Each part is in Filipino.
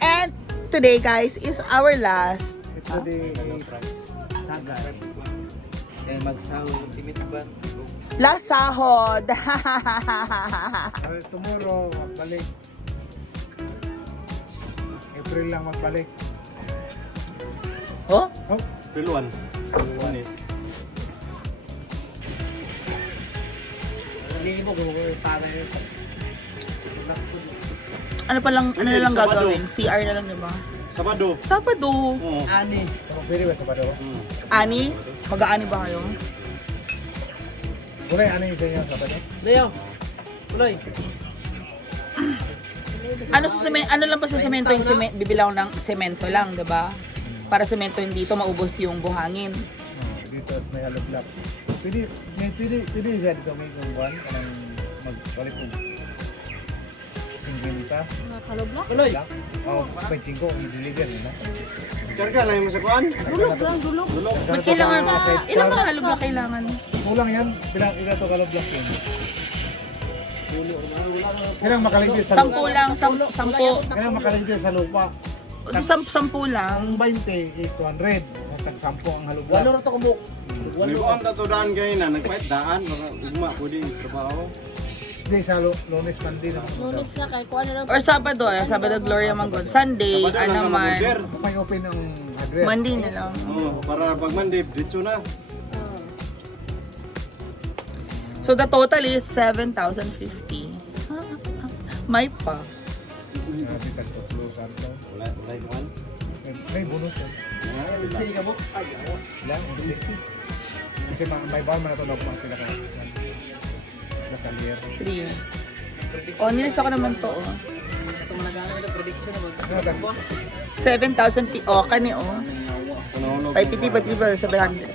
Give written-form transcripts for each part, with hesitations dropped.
And today guys is our last Today is Sagay. And magsahod. last sahod. Tomorrow, magbalik. April lang magbalik. Oh? Oh, Piluan. Piluanis. Ano na lang gagawin? CR na lang, di ba? Sabado. Sabado. Oo. pwede ba sa Pado? Ani? Mag-aani ba kayo? Kulay, ano yung sa inyo sa Pado? Leo. Tuloy. Ano lang ba sa semento yung bibilang ng semento lang, 'di ba? Para semento hindi to maubos yung buhangin. Dito may halog-lap. Pwede siya dito may kungkuhan. Anong magbalik kong 50. Tuloy. Oh, 25 kung i-deliver, no? Karga lang mo sa kuan. Dulog. Ba't kailangan? Ilang mga halog na kailangan? Kulang yan. Ilan to kalog-lap yun? Kailang makaligpit sa Sampu lang, sampu. Kailang makaligpit sa lupa. Sampu lang. Ang 20 is 200. Sa tag-10 ang halog-lap. Walo rin ito kumuk. Libuan ta to daan kay na nagpait daan para ugma pwedeng trabaho. Hindi, sa Lunes man din. Lunes na kay kuha na lang. Or Sabado, Sabado Gloria Manggod. Sunday, Sabado lang ang naman. mag-order. May open ang hardware. Monday na lang. Oo, para pag Monday ditso na. So the total is 7,050. May pa. Kasi tag-tutlo sa ato. Wala kuan. May bonus yun. Hindi ka buk. Ilan? Kasi may bar man na ito na sila ka. Nakalier. 3. Oh, nilista ko naman to. Oh. Ito mo nag-aaral ng prediction naman. 7,000 oh, kani oh. Panahon 550, 700.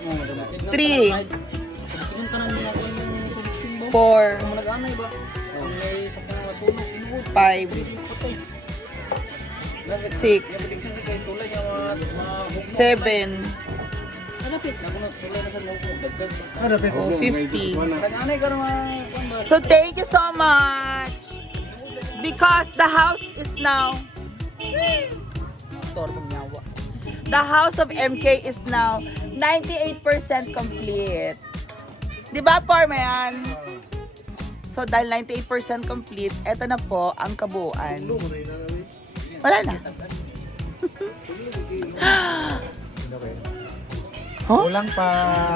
3, Tingin ka na nila ko yung prediction mo. 4, Kung nag-aanay ba? Kung may sa pinasunog, inuod. 5, Prediction ko to. 6, Yung prediction sa kayo tulay yung mga hukmo. 7, Malapit. Nakunod tulay na sa loob. Dagdag. Ano, Pet? oh, 50. Nag-aanay ka naman. So thank you so much. Because the house is now the house of MK is now 98% complete. Di ba, Parma yan? So dahil 98% complete, eto na po ang kabuuan. Wala na. Huh? Kulang pa.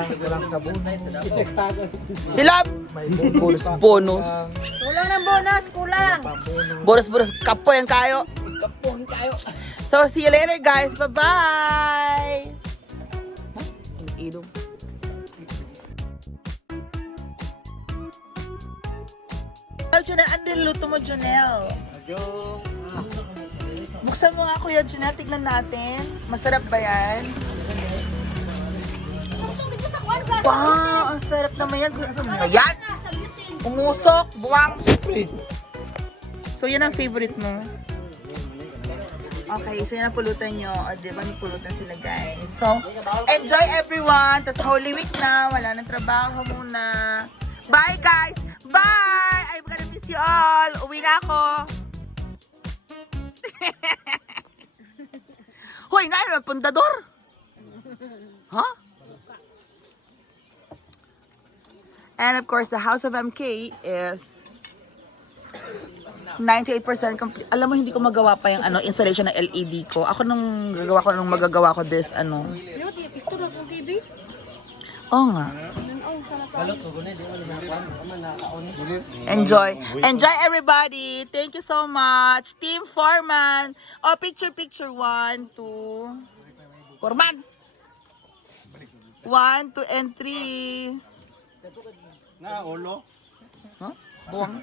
Kulang sa bonus. Dilab! May Bonus. Kulang ng bonus, kulang. Bonus. Kapo yan kayo. Kapuhin kayo. So, see you later, guys. Bye-bye! Ilong. Janelle, ano niluto mo, Janelle? Buksan mo nga, Kuya Janelle. Tignan natin. Masarap ba yan? Wow, ang sarap naman yan. Ayan! Umusok, buwang. So, yan ang favorite mo? Okay, so yan ang pulutan nyo. O, diba, may pulutan sila, guys. So, enjoy everyone. Tas Holy Week na. Wala nang trabaho muna. Bye, guys! Bye! I'm gonna miss you all. Uwi na ako. Hoy, na naman, pundador. Huh? And of course, the House of MK is 98% complete. Alam mo, hindi ko magawa pa yung installation ng LED ko. Ako nung magagawa ko this, Di ba, pisto lang kung TV? Oo nga. Balot ko guna. Di mo nakakuan. Kaman nakaon. Enjoy. Enjoy, everybody. Thank you so much. Team Foreman. Oh, picture. 1, 2. Foreman. 1, 2, and 3. Na ulo. Huh? Buwang.